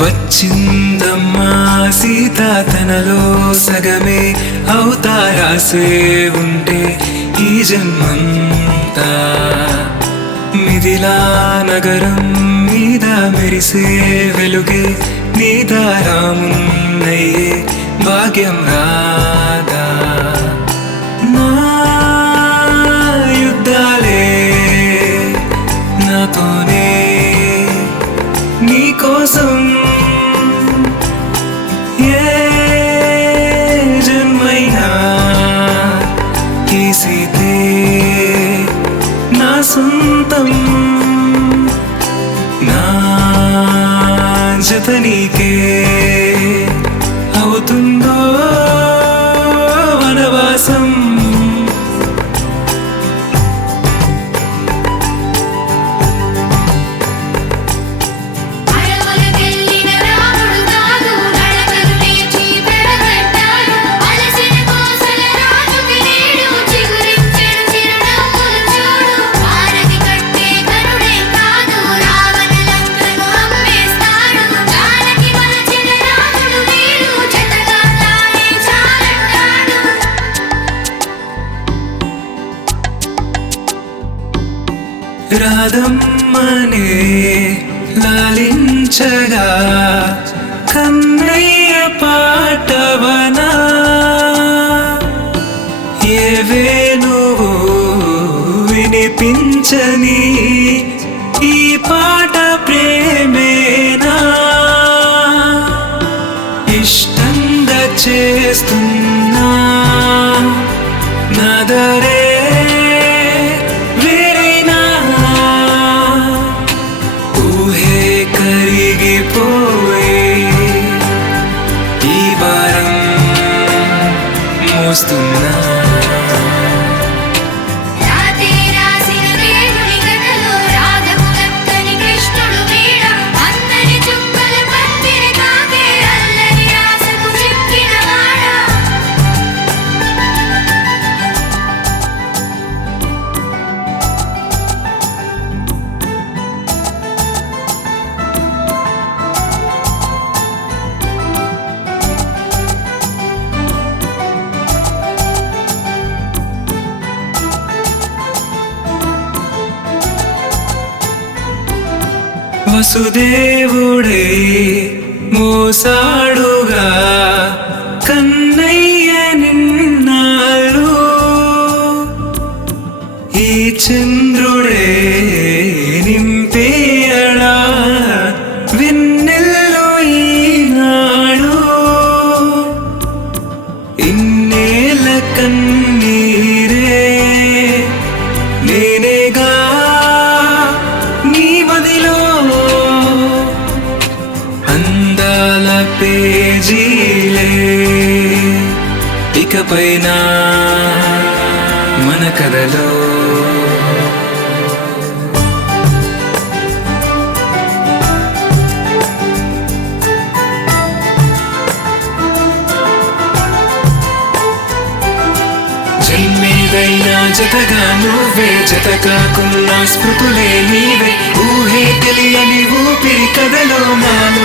వచ్చిందమ్మా సీత తనలో సగమే అవతారాసే ఉంటే ఈ జన్మంతా మిథిలా నగరం మీద మెరిసే వెలుగే నీదారామున్నయ్యే భాగ్యం రాదా నా యుద్ధాలే నాతోనే నీకోసం ఏ జన్మైనా ఈ సీతే నా సొంతం నా జత నీకే అవుతుందో వనవాసం రాధమ్మనే లాలించగా కన్నయ్య పాటవనా ఏ వేణువు వినిపించని ఈ పాట ప్రేమేనా ఇష్టంగా చేస్తున్నా నాదరే మోస్తున్నా వసుదేవుడే మోసాడుగా కన్నయ్య నిన్నాళ్ళు ఈ చంద్రుడే నింపేయడా వెన్నెల్లో ఈనాడు ఇన్నేళ్ళ కన్నీరే నేనేగా నీ మదిలో అందాల పేజీలే ఇకపైన మన కథలో జన్మేదైనా జతగా నువ్వే జత కాకున్నా స్మృతులే నీవే ఊహే తెలియని ఊపిరి కథలో నాలో